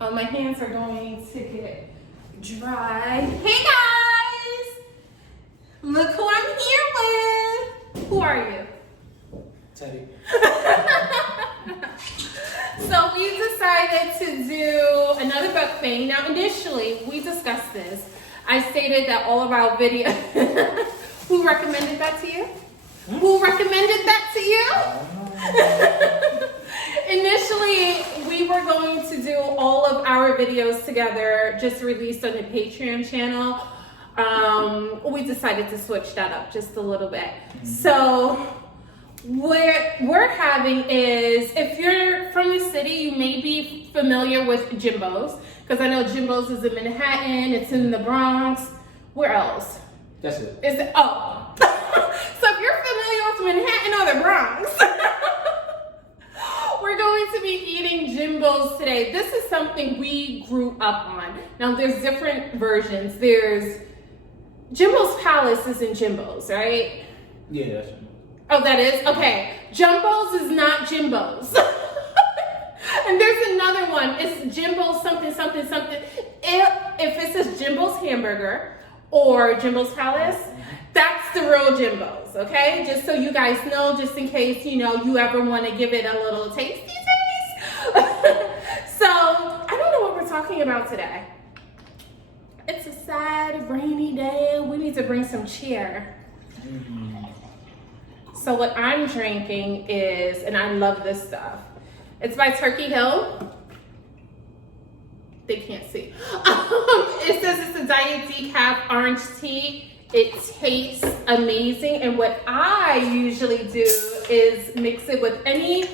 My hands are going to get dry. Hey guys! Look who I'm here with. Who are you? Teddy. So we decided to do another mukbang. Now initially, we discussed this. I stated that all of our videos... Who recommended that to you? Who recommended that to you? Initially, we were going to do all of our videos together, just released on the Patreon channel. We decided to switch that up just a little bit. So what we're having is, if you're from the city, you may be familiar with Jimbo's, because I know Jimbo's is in Manhattan, it's in the Bronx. Where else? That's it. Is it? Oh. So if you're familiar with Manhattan or the Bronx, we're going to be eating Jimbo's today. This is something we grew up on. Now there's different versions. There's Jimbo's Palace is in Jimbo's, right? Yeah, that's it. Oh, that is? Okay. Jumbo's is not Jimbo's. And there's another one. It's Jimbo's something, something, something. If it says Jimbo's Hamburger or Jimbo's Palace, that's the real Jimbo's, okay? Just so you guys know, just in case, you know, you ever want to give it a little tasty taste. So, I don't know what we're talking about today. It's a sad, rainy day. We need to bring some cheer. So what I'm drinking is, and I love this stuff, it's by Turkey Hill. They can't see. It says it's a diet decaf orange tea. It tastes amazing. And what I usually do is mix it with any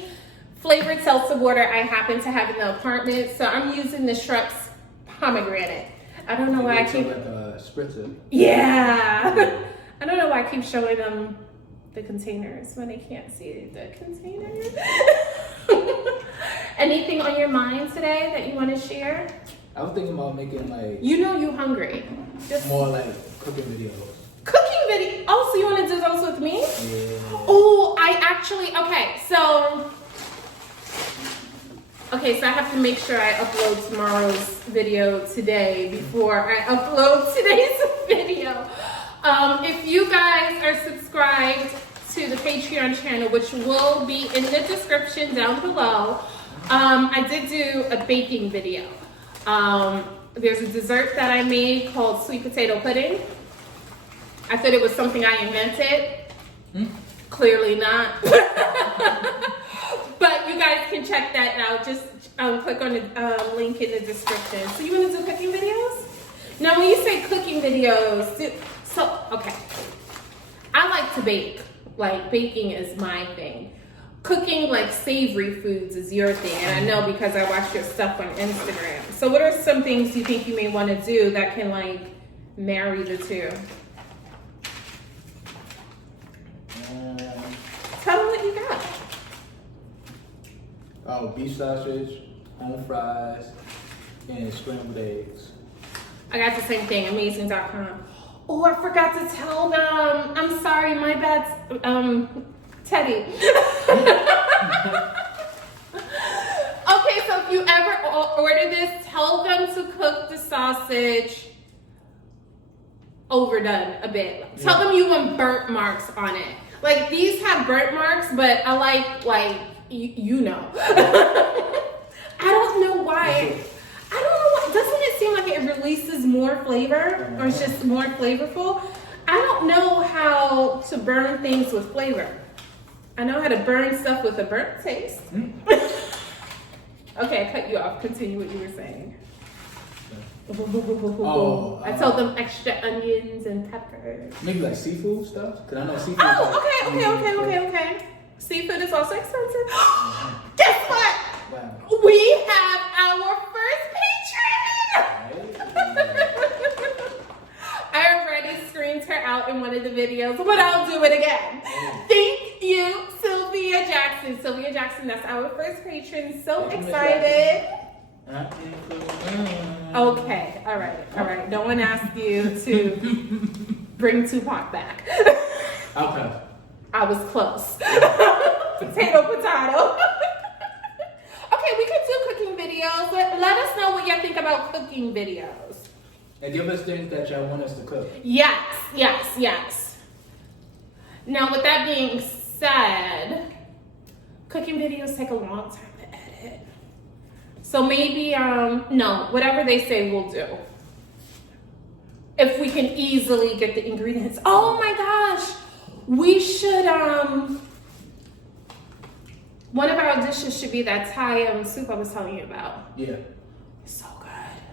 flavored seltzer water I happen to have in the apartment. So I'm using the Schweppes pomegranate. I don't know why I keep... spritzer. Yeah. I don't know why I keep showing them the containers when they can't see the containers. Anything on your mind today that you want to share? I was thinking about making like... You know you hungry. Just more like cooking videos. Cooking video? Oh, so you want to do those with me? Yeah. Oh, I actually... Okay, so I have to make sure I upload tomorrow's video today before I upload today's video. If you guys are subscribed to the Patreon channel, which will be in the description down below, I did do a baking video. There's a dessert that I made called sweet potato pudding. I thought it was something I invented. Clearly not. But you guys can check that out. Just click on the link in the description. So you want to do cooking videos? Now, when you say cooking videos, okay. I like to bake. Like, baking is my thing. Cooking, like, savory foods is your thing. And I know because I watch your stuff on Instagram. So what are some things you think you may want to do that can, like, marry the two? Tell them what you got. Oh, beef sausage, home fries, and scrambled eggs. I got the same thing, amazing.com. Oh, I forgot to tell them. I'm sorry, my bad, Teddy. Okay, so if you ever order this, tell them to cook the sausage overdone a bit. Tell them you want burnt marks on it. Like, these have burnt marks, but I like you know. I don't know why. Doesn't it seem like it releases more flavor, or it's just more flavorful? I don't know how to burn things with flavor. I know how to burn stuff with a burnt taste. Okay, I cut you off. Continue what you were saying. I told them extra onions and peppers. Maybe like seafood stuff? Because I know seafood. Oh, okay. Seafood is also expensive. Guess what? Wow. We have our first patron! I already screamed her out in one of the videos, but I'll do it again. Thank you, Sylvia Jackson. Sylvia Jackson, that's our first patron. So excited. Okay, all right. No one asked you to bring Tupac back. Okay. I was close. Potato. Okay, we could do cooking videos. Let us know what about cooking videos. And give us things that y'all want us to cook. Yes. Now, with that being said, cooking videos take a long time to edit. So maybe, no, whatever they say we'll do. If we can easily get the ingredients. Oh my gosh, we should, one of our dishes should be that Thai soup I was telling you about. Yeah.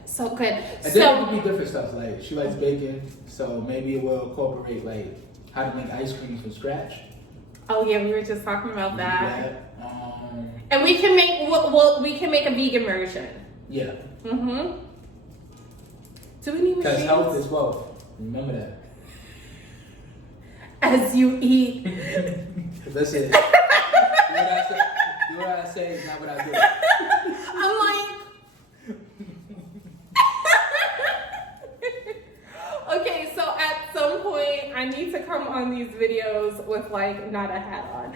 So good. And then it could be different stuff. Like, she likes bacon, so maybe it will incorporate, like, how to make ice cream from scratch. Oh yeah, we were just talking about that. And we can make, we can make a vegan version. Yeah. Mm-hmm. Do we need machines? Because health is wealth. Remember that. As you eat. That's it. Do what I say is not what I do. I'm like... Okay, so at some point, I need to come on these videos with, like, not a hat on.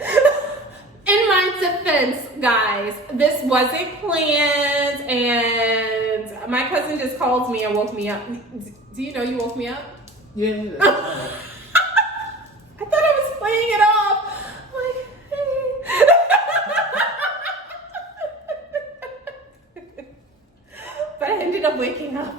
In my defense, guys, this wasn't planned, and my cousin just called me and woke me up. Do you know you woke me up? Yeah. I thought I was playing it off. Like, hey. But I ended up waking up.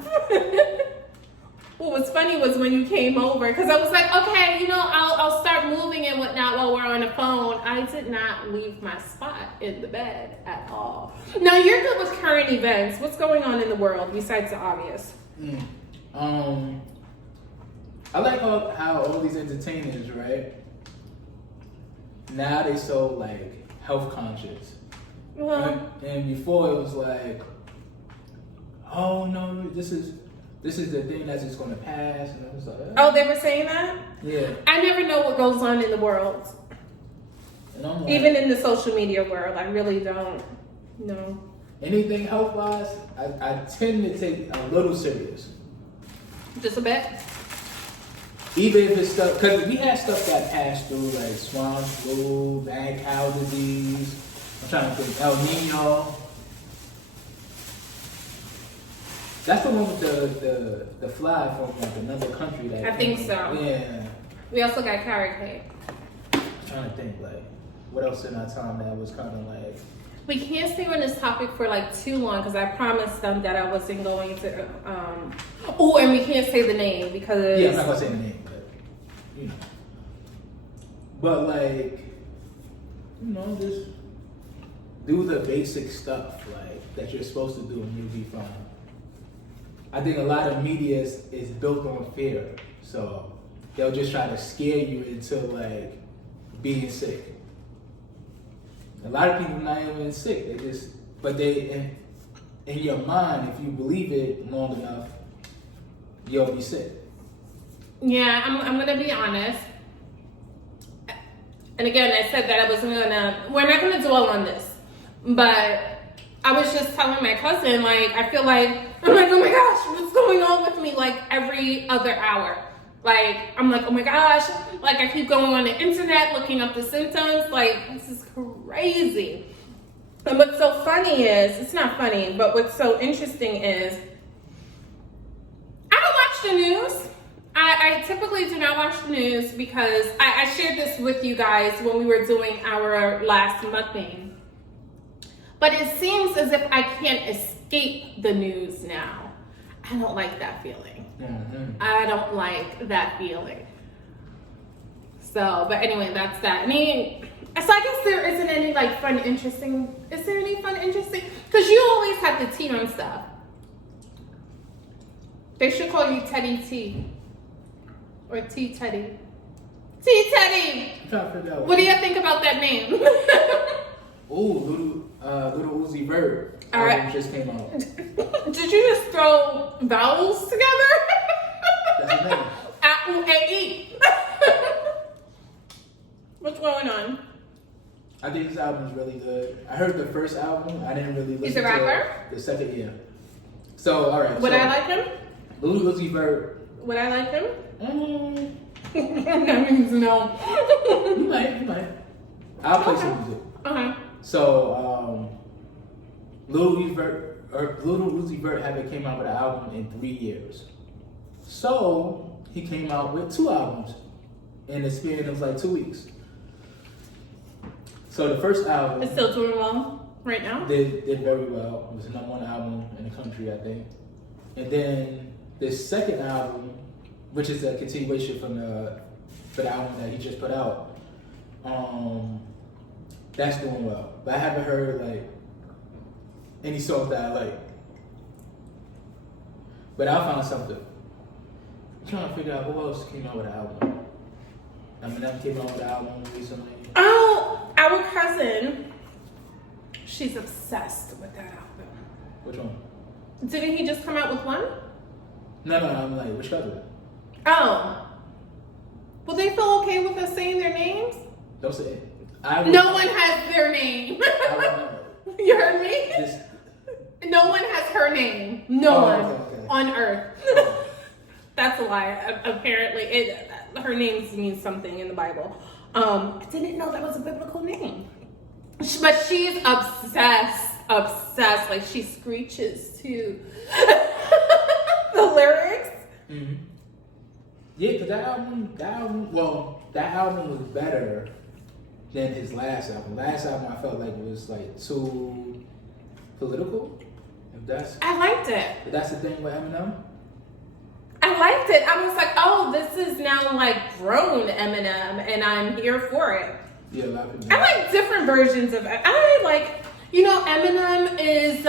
What was funny was when you came over, because I was like, okay, you know, I'll start moving and whatnot while we're on the phone. I did not leave my spot in the bed at all. Now, you're good with current events. What's going on in the world besides the obvious? I like how all these entertainers, right? Now they so, like, health conscious. Well, and before it was like, oh no, this is the thing that's just gonna pass, and I was like, oh, they were saying that? Yeah. I never know what goes on in the world. And I'm like, Even in the social media world, I really don't know. anything health-wise, I tend to take a little serious. Just a bit? Even if it's stuff, because we had stuff that passed through, like swine flu, mad cow disease. I'm trying to think, El Nino. That's the one with the fly from, like, another country. That I think so. Yeah. We also got carrot cake. I'm trying to think, like, what else in our time that was kind of like... We can't stay on this topic for like too long because I promised them that I wasn't going to. Oh, and we can't say the name because. Yeah, I'm not gonna say the name, but you know. But like, you know, just do the basic stuff like that you're supposed to do and you'll be fine. I think a lot of media is built on fear, so they'll just try to scare you into like being sick. A lot of people not even sick. They just, but they in your mind, if you believe it long enough, you'll be sick. Yeah, I'm gonna be honest. And again, I said that I wasn't gonna. We're not gonna dwell on this, but I was just telling my cousin, like, I feel like I'm like, oh my gosh, what's going on with me? Like every other hour. Like, I'm like, oh my gosh, like I keep going on the internet, looking up the symptoms, like, this is crazy. And what's so funny is, it's not funny, but what's so interesting is, I don't watch the news. I typically do not watch the news because I shared this with you guys when we were doing our last Mukbang. But it seems as if I can't escape the news now. I don't like that feeling. Mm-hmm. I don't like that feeling. So, but anyway, that's that. I mean, so I guess there isn't any like fun, interesting. Is there any fun, interesting? Because you always have the tea on stuff. They should call you Teddy T. Or T Teddy. T Teddy! I'm trying to figure out What do you think about that name? Ooh, little Uzi Vert. All right. Just came out. Did you just throw vowels together? That's the name. A-U-A-E. What's going on? I think this album is really good. I heard the first album. I didn't really listen He's a to rapper? the second. Yeah. So all right. Would so, I like him? Little Uzi Vert. Would I like him? Mm, That means no. you might. I'll play some music. Okay. So, Lil Uzi Vert Little Uzi Vert haven't came out with an album in 3 years. So he came out with 2 albums in the span of like 2 weeks. So the first album It's still doing well right now. did very well. It was the #1 album in the country, I think. And then the second album, which is a continuation from the album that he just put out, that's doing well. But I haven't heard like any songs that I like. But I'll find something. I'm trying to figure out who else came out with an album. Eminem came out with an album recently. Oh, our cousin. She's obsessed with that album. Which one? Didn't he just come out with one? No, I'm like, which cousin? Oh. Will they feel okay with us saying their names? Don't say it. No one has their name. I remember. You heard me? This, No one has her name. No one okay. on earth. Oh. That's a lie. Apparently, her name means something in the Bible. I didn't know that was a biblical name. But she's obsessed. Like she screeches to the lyrics. Mm-hmm. Yeah, because that album was better than his last album. Last album I felt like it was like too political. I liked it. If that's the thing with Eminem. I liked it. I was like, oh, this is now like grown Eminem, and I'm here for it. Yeah, a lot of people. I like different versions of it. I like, Eminem is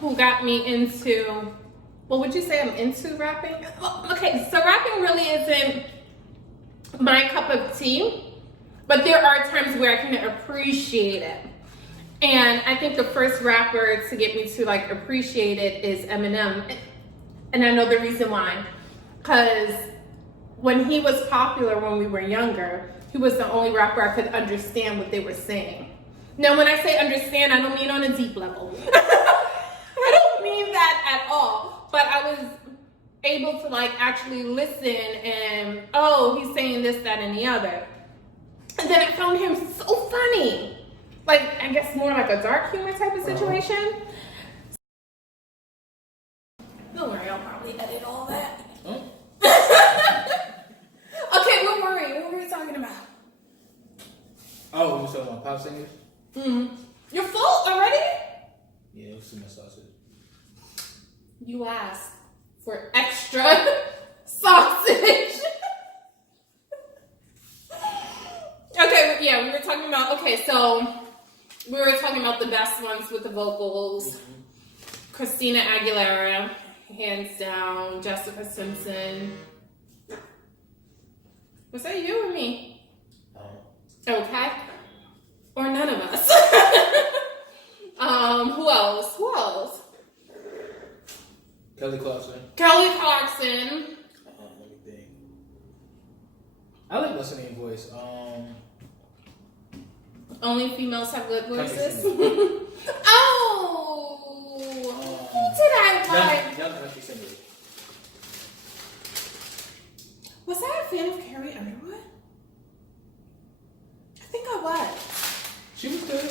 who got me into. Well, would you say I'm into rapping? Well, okay, so rapping really isn't my cup of tea, but there are times where I can appreciate it. And I think the first rapper to get me to like appreciate it is Eminem. And I know the reason why. Because when he was popular when we were younger, he was the only rapper I could understand what they were saying. Now, when I say understand, I don't mean on a deep level. I don't mean that at all. But I was able to like actually listen and, oh, he's saying this, that, and the other. And then I found him so funny. Like, I guess more like a dark humor type of situation. Don't worry, I'll probably edit all that. Huh? Okay, what were we talking about? Oh, we were talking about pop singers? Mm-hmm. You're full already? Yeah, it was too much sausage. You asked for extra sausage. Okay, yeah, we were talking about, we were talking about the best ones with the vocals. Mm-hmm. Christina Aguilera, hands down. Jessica Simpson. Was that you or me? Okay. Or none of us. Who else? Kelly Clarkson. Let me think. I like what's her name voice. Only females have good voices. Oh, who did I like? Young country singer. Was I a fan of Carrie Underwood? I think I was. She was good.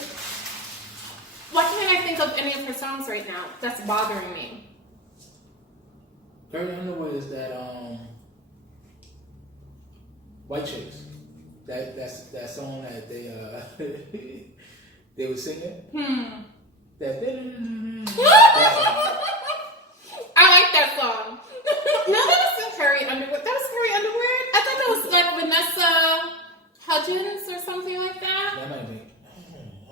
Why can't I think of any of her songs right now? That's bothering me. Carrie Underwood is that White Chicks. That's that song that they they were singing. That I like that song. No, that wasn't Carrie Underwood. That was Carrie Underwood. I thought that was like Vanessa Hudgens or something like that. That might be. I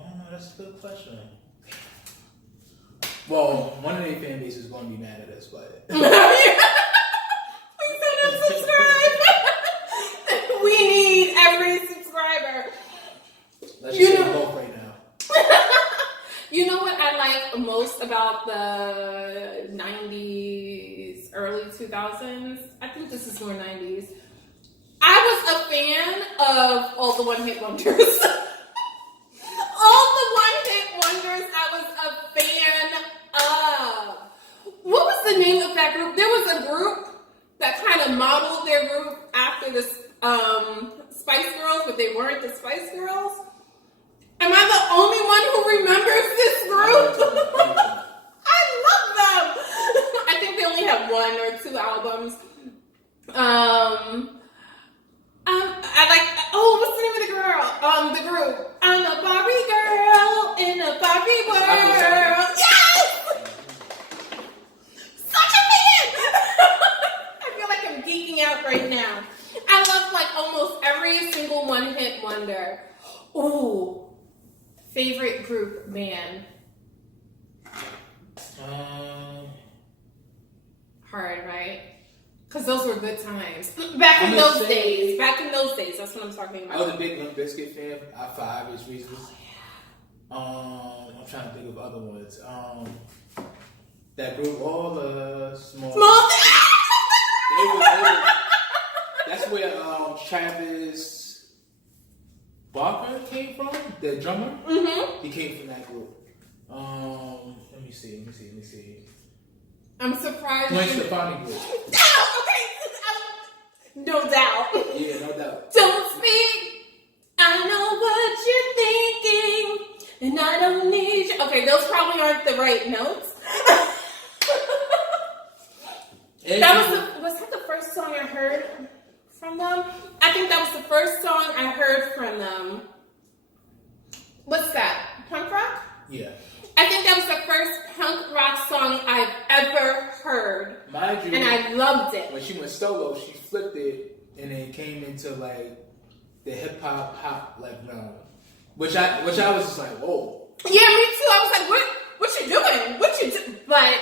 don't know. That's a good question. Well, one of their fan base is going to be mad at us, but. Please don't unsubscribe. We need every subscriber. Let's just say both right now. You know what I like most about the 90s, early 2000s? I think this is more 90s. I was a fan of all the one-hit wonders. All the one-hit wonders I was a fan of. What was the name of that group? There was a group that kind of modeled their group after the Spice Girls, but they weren't the Spice Girls. Am I the only one who remembers this group? I 1 or 2 albums. I like, what's the name of the girl? The group. I'm a Barbie girl in a Barbie world. Yes! Such a fan! I feel like I'm geeking out right now. I love like almost every single one-hit wonder. Ooh. Favorite group band? Hard, right? Because those were good times. Back in those days, that's what I'm talking about. I was a big Limp Bizkit fan for obvious reasons. Oh, yeah. I'm trying to think of other ones. That group, all the small. That's where Travis Barker came from, the drummer. Mm-hmm. He came from that group. Let me see. I'm surprised. Gwen Stefani group. No doubt. Yeah, no doubt. Don't speak. I know what you're thinking, and I don't need you. Okay, those probably aren't the right notes. Was that the first song I heard from them? I think that was the first song I heard from them. What's that? Punk rock? Yeah. I think that was the first punk rock song I've ever heard. Mind you, and I loved it. When she went solo, she flipped it and then came into like the hip hop like realm, which I was just like, whoa. Yeah, me too. I was like, what you doing? What you do? But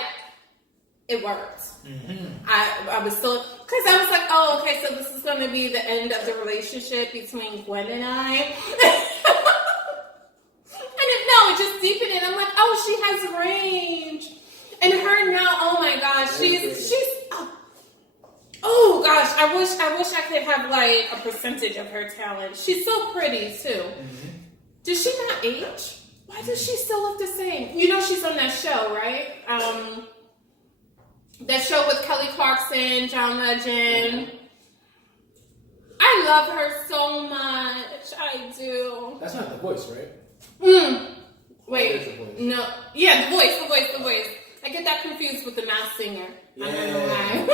it worked. Mm-hmm. I was still, because I was like, oh, okay, so this is going to be the end of the relationship between Gwen and I. No, it just deepened it. I'm like, oh, she has range. And her now, oh my gosh, she's oh gosh, I wish I could have like a percentage of her talent. She's so pretty too. Mm-hmm. Does she not age? Why does she still look the same? You know she's on that show, right? That show with Kelly Clarkson, John Legend. Mm-hmm. I love her so much. I do. That's not The Voice, right? Wait, no. Yeah, the voice. I get that confused with the Masked Singer. Yeah. I don't know why.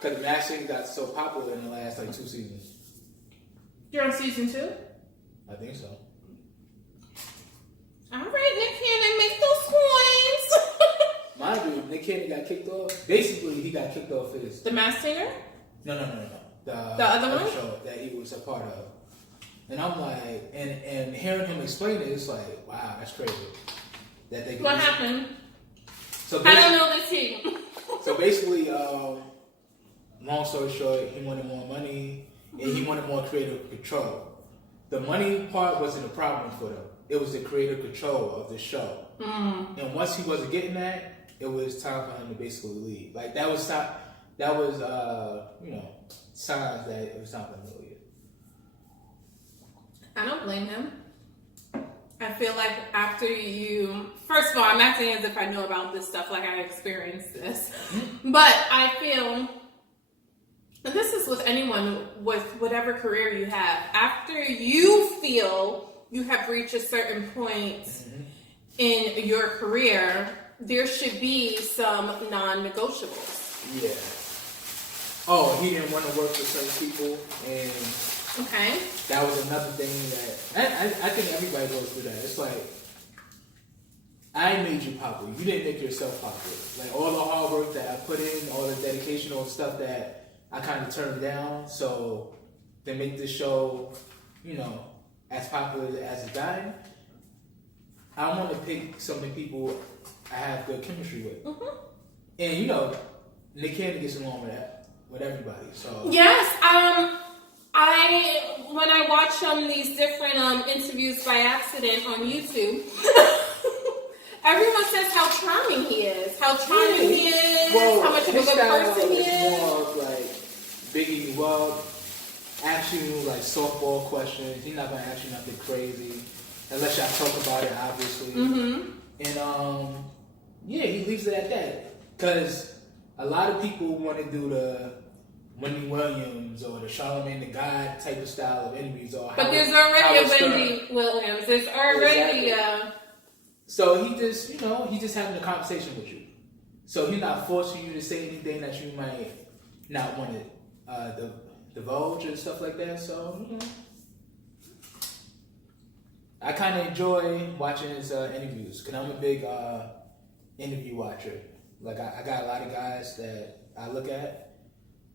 Because the Masked Singer got so popular in the last like 2 seasons. You're on season 2? I think so. All right, Nick Cannon, make those coins. Mind you, Nick Cannon got kicked off. Basically, he got kicked off his... The Masked Singer? No. The other one? Show that he was a part of. And I'm like, and hearing him explain it, it's like, wow, that's crazy. That they. What happened? So I don't know this team. So basically, long story short, he wanted more money and he wanted more creative control. The money part wasn't a problem for them. It was the creative control of the show. Mm. And once he wasn't getting that, it was time for him to basically leave. Like that was signs that it was time for him to leave. I don't blame him. I feel like after first of all, I'm acting as if I know about this stuff, like I experienced this. But I feel, and this is with anyone with whatever career you have, after you feel you have reached a certain point in your career, there should be some non-negotiables. Yeah. Oh, he didn't want to work with certain people, and okay. That was another thing that I think everybody goes through that. It's like, I made you popular. You didn't make yourself popular. Like all the hard work that I put in, all the dedication, all the stuff that I kind of turned down. So to make this show, as popular as it's gotten, I want to pick some of the people I have good chemistry with. Mm-hmm. And Nick Cannon gets along with everybody. So yes, when I watch these different interviews by accident on YouTube, everyone says how charming he is, how much of a good person he is. More of like Biggie, asking you like softball questions. He's not gonna ask you nothing crazy unless y'all talk about it, obviously. Mm-hmm. And he leaves it at that because a lot of people want to do the Wendy Williams or the Charlamagne the God type of style of interviews. But there's already a Wendy Williams. There's already exactly. So he just having a conversation with you. So he's not forcing you to say anything that you might not want to divulge and stuff like that. So, you know, I kind of enjoy watching his interviews because I'm a big interview watcher. Like, I got a lot of guys that I look at,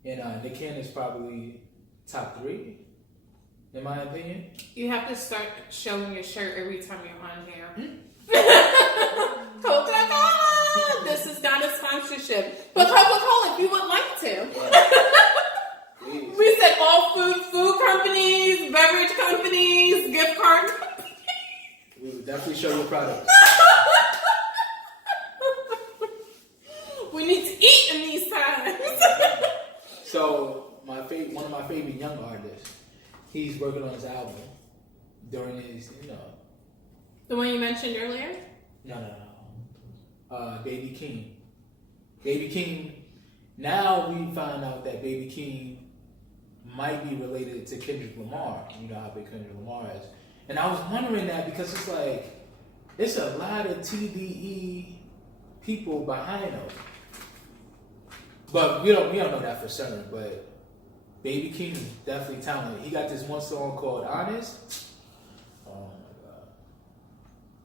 and Nick Cannon is probably top 3, in my opinion. You have to start showing your shirt every time you're on here. Coca-Cola! This is not a sponsorship. But Coca-Cola, if you would like to. We said all food companies, beverage companies, gift card companies. We would definitely show your products. We need to eat in these times. So, one of my favorite young artists, he's working on his album during his, you know. The one you mentioned earlier? No. Baby King. Baby King. Now we find out that Baby King might be related to Kendrick Lamar. You know how big Kendrick Lamar is. And I was wondering that because it's like, it's a lot of TDE people behind him. But we don't know that for certain. But Baby King is definitely talented. He got this one song called Honest. Oh my God.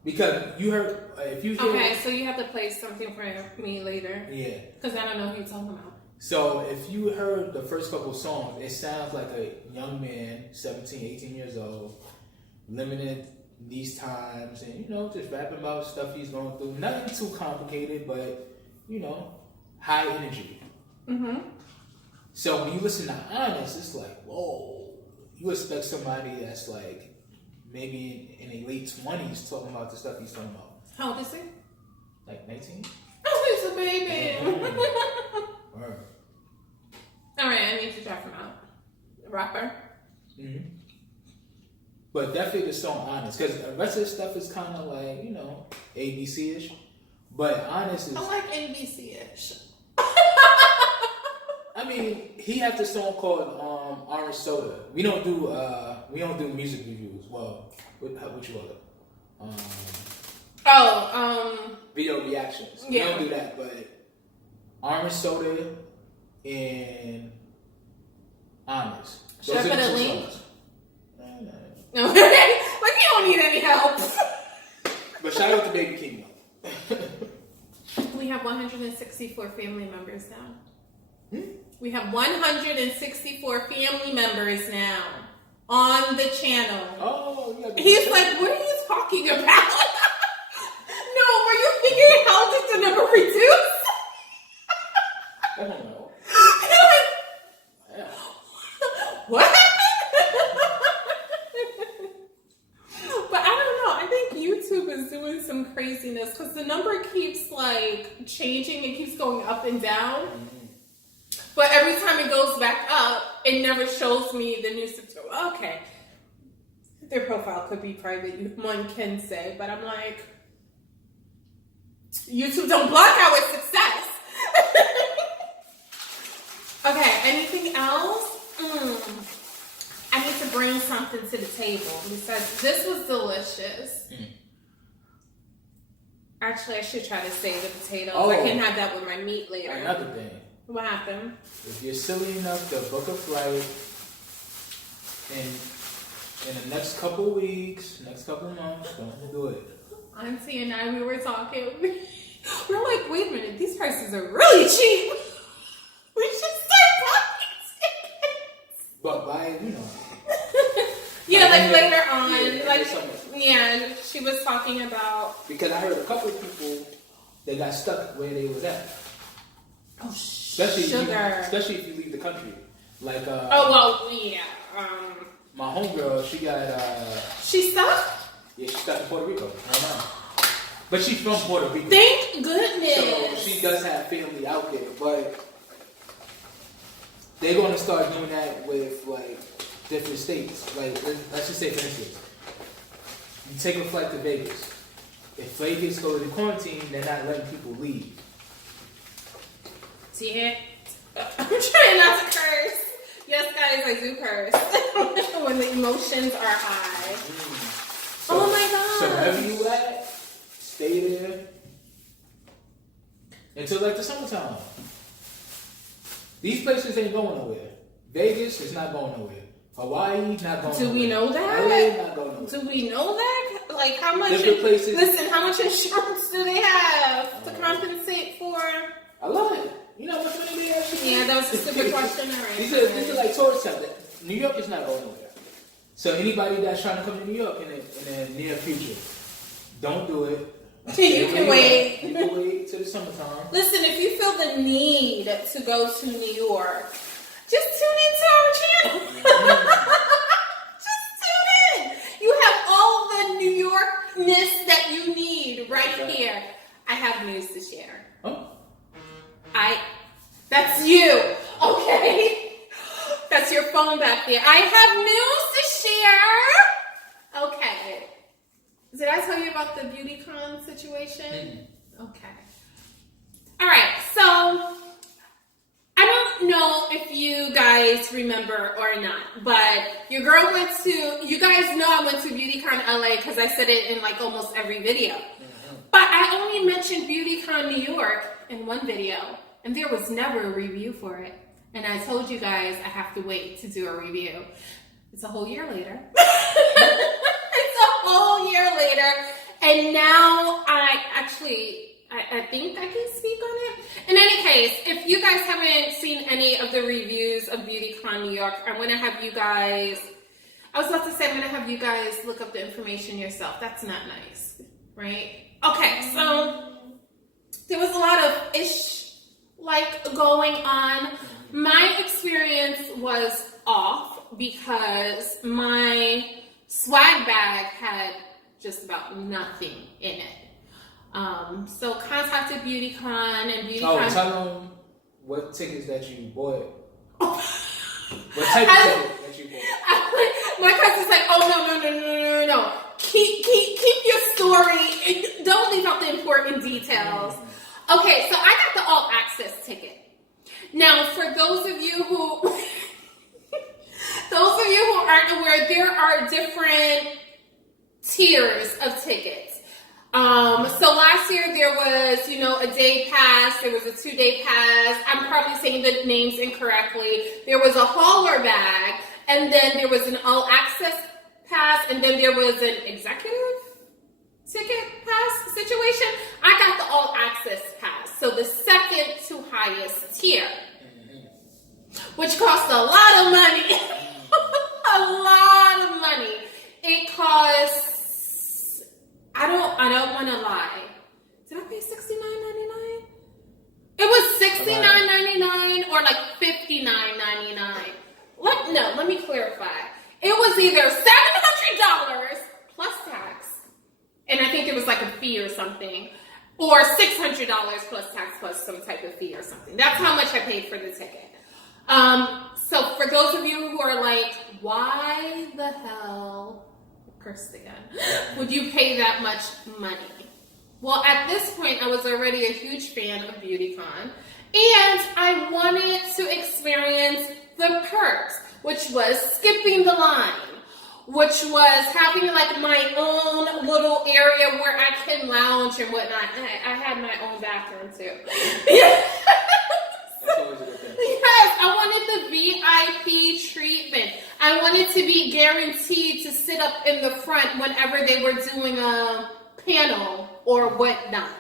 Because you heard, if you hear... Okay, so you have to play something for me later. Yeah. Because I don't know who you're talking about. So if you heard the first couple songs, it sounds like a young man, 17, 18 years old, limited these times, and, you know, just rapping about stuff he's going through. Nothing too complicated, but, you know, high energy. Mm-hmm. So when you listen to Honest, it's like, whoa. You expect somebody that's like maybe in their late 20s talking about the stuff he's talking about. How old is he? Like 19? Oh, he's a baby. Word. All right, I need to check him out. Rapper. Mm-hmm. But definitely the song Honest, because the rest of the stuff is kind of like, you know, ABC-ish. But Honest is... I like ABC-ish. I mean, he had this song called Orange Soda. We don't do music reviews. Well, what you call it? Video reactions. Yeah. We don't do that, but Orange Soda and Honest. Should I put a link? Songs. No. Like, you don't need any help. But shout out to Baby King. We have 164 family members now. We have 164 family members now on the channel. Oh, yeah. He's like, what are you talking about? No, were you figuring how did the number reduce? I don't know. Like, Yeah. what happened? But I don't know. I think YouTube is doing some craziness because the number keeps like changing. It keeps going up and down. Mm-hmm. But every time it goes back up, it never shows me the new subscriber. Okay. Their profile could be private, one can say, but I'm like, YouTube don't block our success. Okay, anything else? I need to bring something to the table besides this was delicious. Actually, I should try to save the potatoes. I can have that with my meat later. Another thing. What happened? If you're silly enough to book a flight in the next couple weeks, next couple months, don't do it. Auntie and I, we were talking. We're like, wait a minute, these prices are really cheap. We should start buying tickets. But buy, you know. Yeah, like later on. Yeah, she was talking about. Because I heard a couple of people that got stuck where they was at. Oh, especially if you leave the country. Like my homegirl, she got she stuck? Yeah, she's stuck in Puerto Rico. I don't know. But she's from Puerto Rico. Thank goodness. So she does have family out there, but they're gonna start doing that with like different states. Like let's just say for instance, you take a flight to Vegas. If Vegas goes into quarantine, they're not letting people leave. See it? I'm trying not to curse. Yes, guys, I do curse when the emotions are high. So, oh my god! So wherever you at, stay there until like the summertime. These places ain't going nowhere. Vegas is not going nowhere. Hawaii not going nowhere. Do we know that? LA not going nowhere. Do we know that? Like how much? Different places. Listen, how much insurance do they have to compensate for? A lot. You know how much money they actually? Yeah, that was a stupid question. All right. These are like tourist towns. New York is not going nowhere. So anybody that's trying to come to New York in the near future, don't do it. You can wait. You can wait till the summertime. Listen, if you feel the need to go to New York, just tune into our channel. Just tune in. You have all the New Yorkness that you need right here. I have news to share. Oh. That's you, okay? That's your phone back there. I have news to share. Okay. Did I tell you about the BeautyCon situation? Okay. All right, so I don't know if you guys remember or not, but your girl you guys know I went to BeautyCon LA because I said it in like almost every video. But I only mentioned BeautyCon New York in one video, and there was never a review for it. And I told you guys I have to wait to do a review. It's a whole year later. It's a whole year later. And now I think I can speak on it. In any case, if you guys haven't seen any of the reviews of BeautyCon New York, I'm going to have you guys, I was about to say I'm going to have you guys look up the information yourself. That's not nice, right? Okay, so there was a lot of going on. My experience was off because my swag bag had just about nothing in it. So contacted BeautyCon and BeautyCon. Oh, tell them what tickets that you bought. What type of ticket that you bought? My cousin's like, oh no. Keep your story. Don't leave out the important details. Okay, so I got the all access ticket. Now, for those of you who aren't aware, there are different tiers of tickets. So last year there was, a day pass, there was a 2-day pass. I'm probably saying the names incorrectly. There was a hauler bag, and then there was an all access pass, and then there was an executive ticket pass situation. I got the all access pass, so the second to highest tier, which cost a lot of money. A lot of money. It costs, I don't want to lie. Did I pay $69.99? It was $69.99 or like $59.99. Let me clarify. It was either $700 plus tax, and I think it was like a fee or something, or $600 plus tax plus some type of fee or something. That's how much I paid for the ticket. So for those of you who are like, why the hell, cursed again, would you pay that much money? Well, at this point, I was already a huge fan of BeautyCon, and I wanted to experience the perks, which was skipping the line, which was having like my own little area where I can lounge and whatnot. I had my own bathroom too. Yes, I wanted the VIP treatment. I wanted to be guaranteed to sit up in the front whenever they were doing a panel or whatnot.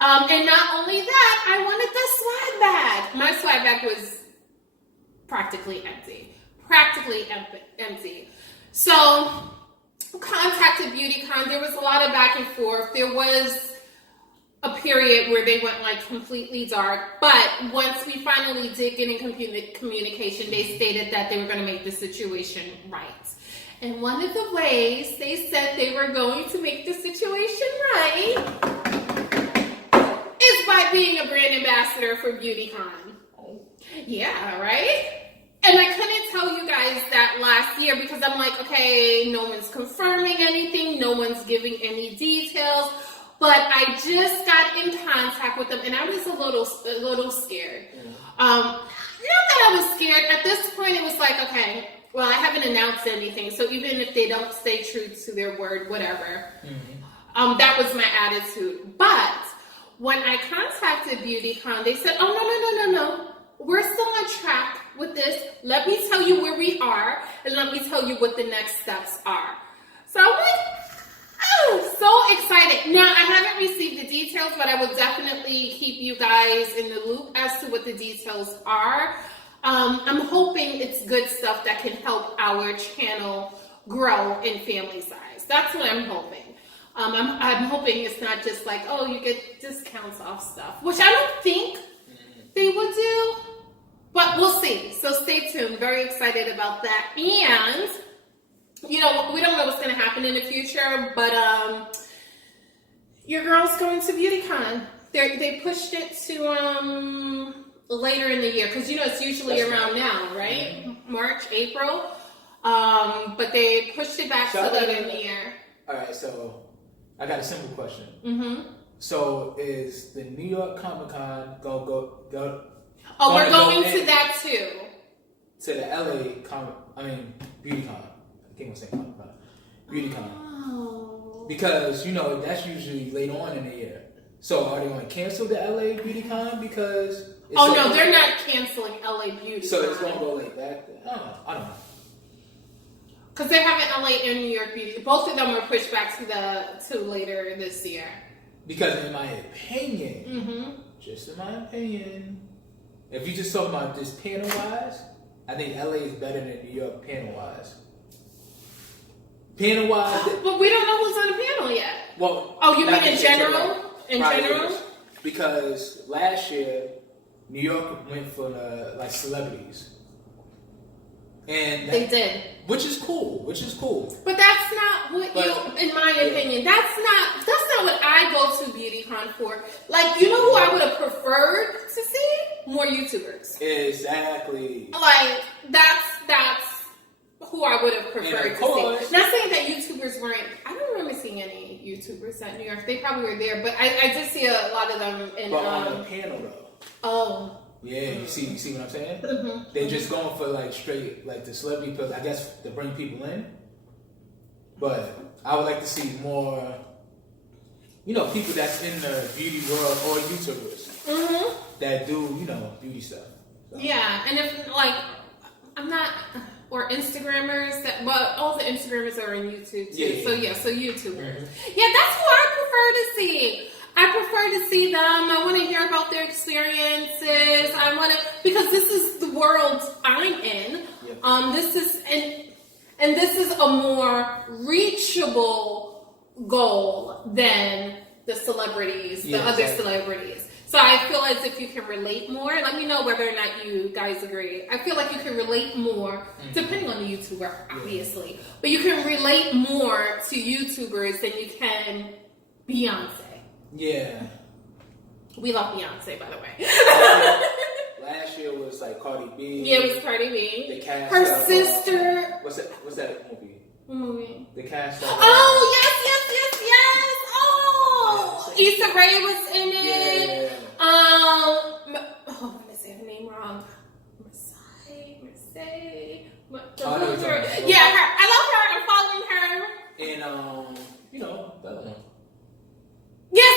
And not only that, I wanted the swag bag. My swag bag was practically empty. Empty. So, contacted BeautyCon. There was a lot of back and forth. There was a period where they went like completely dark, but once we finally did get in communication, they stated that they were going to make the situation right. And one of the ways they said they were going to make the situation right is by being a brand ambassador for BeautyCon. Yeah, right? And I couldn't tell you guys that last year because I'm like, okay, no one's confirming anything, no one's giving any details. But I just got in contact with them, and I was a little scared. Not that I was scared. At this point, it was like, okay, well, I haven't announced anything, so even if they don't stay true to their word, whatever. That was my attitude. But when I contacted BeautyCon, they said, oh, no. We're still on track with this. Let me tell you where we are, and let me tell you what the next steps are. So I'm like, oh, so excited. Now, I haven't received the details, but I will definitely keep you guys in the loop as to what the details are. I'm hoping it's good stuff that can help our channel grow in family size. That's what I'm hoping. I'm hoping it's not just like, oh, you get discounts off stuff, which I don't think they would do, but we'll see. So stay tuned. Very excited about that. And, you know, we don't know what's going to happen in the future, but your girl's going to BeautyCon. They pushed it to later in the year, because, you know, it's usually around now, right? Mm-hmm. March, April. But they pushed it back to later in the year. All right, so I got a simple question. Mm-hmm. So is the New York Comic-Con go? Oh, we're going to that too. To the LA BeautyCon. I think I'm saying Comic-Con. BeautyCon. Oh. Because, you know, that's usually later on in the year. So are they going to cancel the LA BeautyCon because... Oh, no, they're not canceling LA BeautyCon. So it's going to go like back? I don't know. Because they're having LA and New York Beauty. Both of them are pushed back to later this year. Because in my opinion, just in my opinion, if you just talk about this panel-wise, I think LA is better than New York panel-wise. Panel-wise... But we don't know who's on the panel yet. Well... Oh, you mean in general? In general? Because last year, New York went for the, celebrities. And they did. Which is cool. But that's not what in my opinion, that's not what I go to BeautyCon for. Like, you know who I would have preferred to see? More YouTubers. Exactly. Like, that's who I would have preferred to see. Not saying that YouTubers weren't, I don't remember seeing any YouTubers at New York. They probably were there, but I did see a lot of them in but on the panel though. Oh. Yeah, you see what I'm saying? Mm-hmm. They're just going for straight the celebrity because I guess to bring people in. But I would like to see more, people that's in the beauty world or YouTubers that do, beauty stuff. So. Yeah, and if I'm not, or Instagrammers all the Instagrammers are on YouTube too. Yeah. So YouTubers. Mm-hmm. Yeah, that's who I prefer to see. I prefer to see them. I want to hear about their experiences. Because this is the world I'm in. Yep. This is a more reachable goal than the celebrities, the other celebrities. So I feel as if you can relate more. Let me know whether or not you guys agree. I feel like you can relate more, depending on the YouTuber, obviously. But you can relate more to YouTubers than you can Beyonce. Yeah. We love Beyonce, by the way. Last year was Cardi B. Yeah, it was Cardi B. The cast. Her sister. What's that movie? What movie? The cast. Oh, yes. Oh, Issa Rae was in it. Yeah. I'm gonna say her name wrong. Mercedes. Yeah, her. I love her. I'm following her. And the other one. Yes,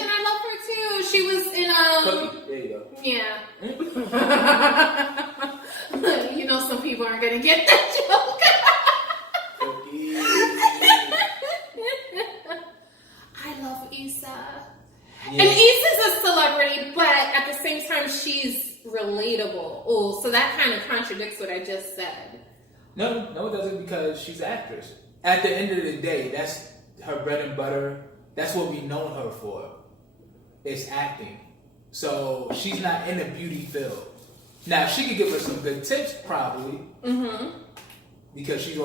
and I love her too. She was in Cookie. There you go. Yeah. Some people aren't gonna get that joke. Cookie. I love Issa. Yeah. And Issa's a celebrity, but at the same time she's relatable. Oh, so that kind of contradicts what I just said. No, it doesn't, because she's an actress. At the end of the day, that's her bread and butter. That's what we know her for. It's acting. So she's not in the beauty field. Now she could give us some good tips, probably. Mm-hmm. Because she's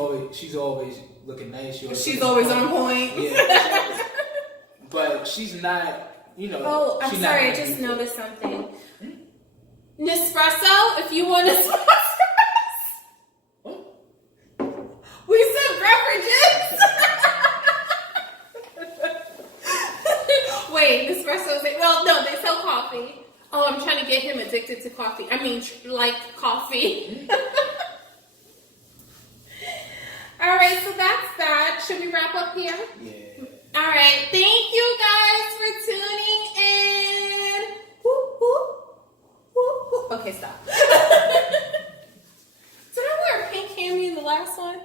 always looking nice. She's always on point. Yeah. But she's not. Oh, I'm sorry. I just noticed something. Nespresso, if you want to sponsor us. We said beverages. Wait, Nespresso no, they sell coffee. Oh, I'm trying to get him addicted to coffee. I mean, like coffee. All right, so that's that. Should we wrap up here? Yeah. All right. Thank you guys for tuning in. Okay, stop. Did I wear a pink cami in the last one?